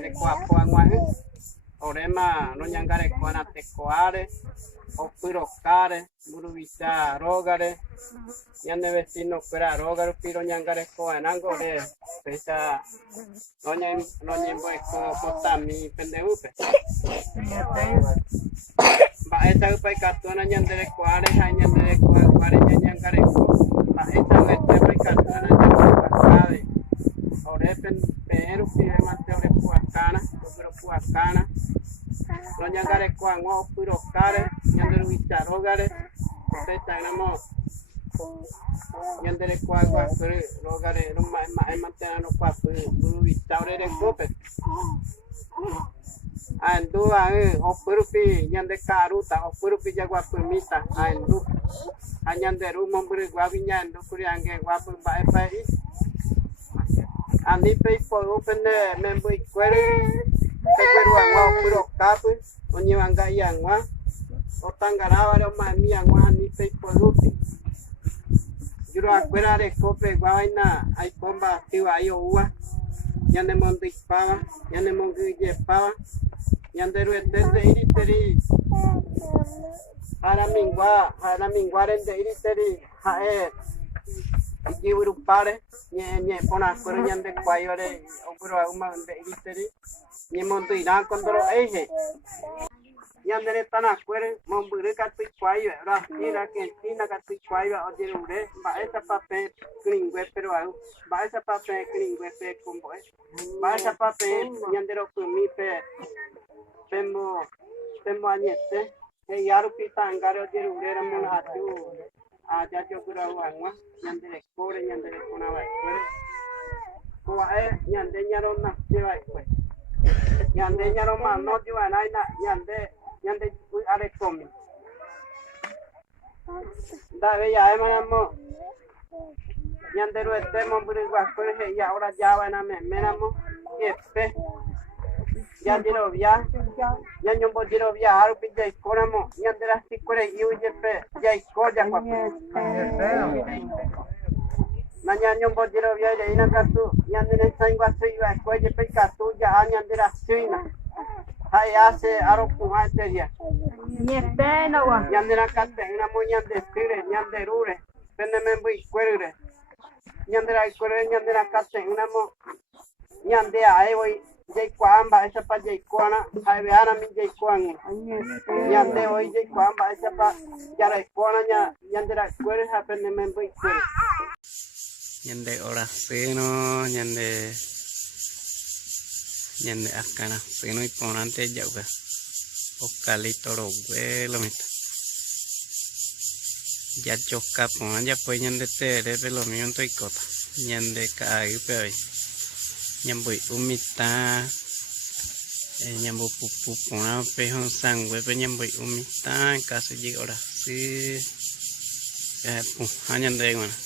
de cuapuanguaje. Orema no ñangare cuanate coare, o pirocare, burubita rogare, ñande vecino fuera rogare, piro ñangare coanango de pesa no ñembo potami pendeupe. Ba esa upa cartona ñandere coare, ñandere coare ñangare ba esa upa cartona ñandere orepen pero pide mante ore puacana, pero puacana. No ñangare coango piro care, ñandere rogare, pesa namo ñandere coagua pero rogare no mantena no papu burubita ore de cope. Andu opurupi ñande karuta opurupi jagua pumita andu añanderu momburi guaviñando kuriange guapu bae pai andi pei po pende membui kwere tekeru angwa opuro kapu onyewanga yangwa otangarawa ro mami angwa andi pei po luti juro akwera de kope guaina ai pomba tiwa ayo ua ñande mondi pava ñande mongi je pava ñanderu etende iriteri hara mingua rende iriteri hae igiuru pare ñe pona pero ñande cuayore opuro uma de iriteri ñe monto irán condoro eje ñandere tana cuere mombure catu cuayo ra ira que tina catu cuayo odirure ba esa papel kringwe pero ba esa papel kringwe pe combo ba esa papel ñandero kumipe Pembo añete, yaru pita angaro de urera mona atu, aja jogura wangwa, ñandere kore ñandere kona wa kore, ko ñande ñaro na lleva kwe, ñande ñaro ma no lleva naina ñande are comi, dave ya emo ñandero estemo buri wa kore ya ahora ya va na menamo, yepe ya dirovia ya ñombo dirovia aru pilla ikoramo ñandera sikore yujepe ya ikoja kwa mañana ñombo dirovia ya ina katu ñandere saingwa suiva koje pe katu ya ñandera suina hay hace aro kuhateria ñepena wa ñandera kate ina mo ñande sire ñanderure pende membu ikwere ñandera ikwere ñandera kate ina mo ñande ai voy jay kwamba esa pa jay kwana hay ana mi jay kwan ñande hoy jay kwamba esa pa yara kwana ñandera kwere happen membo kwere ñande ora peno ñande akana peno y ponante yaga o calito ro huelo mita ya choca pon ya pues ñande tere pelo mío estoy cota ñande kai pe ñambui umita ñambo pupu pona pejon sangwe pe ñambui umita caso llega ahora sí ñande bueno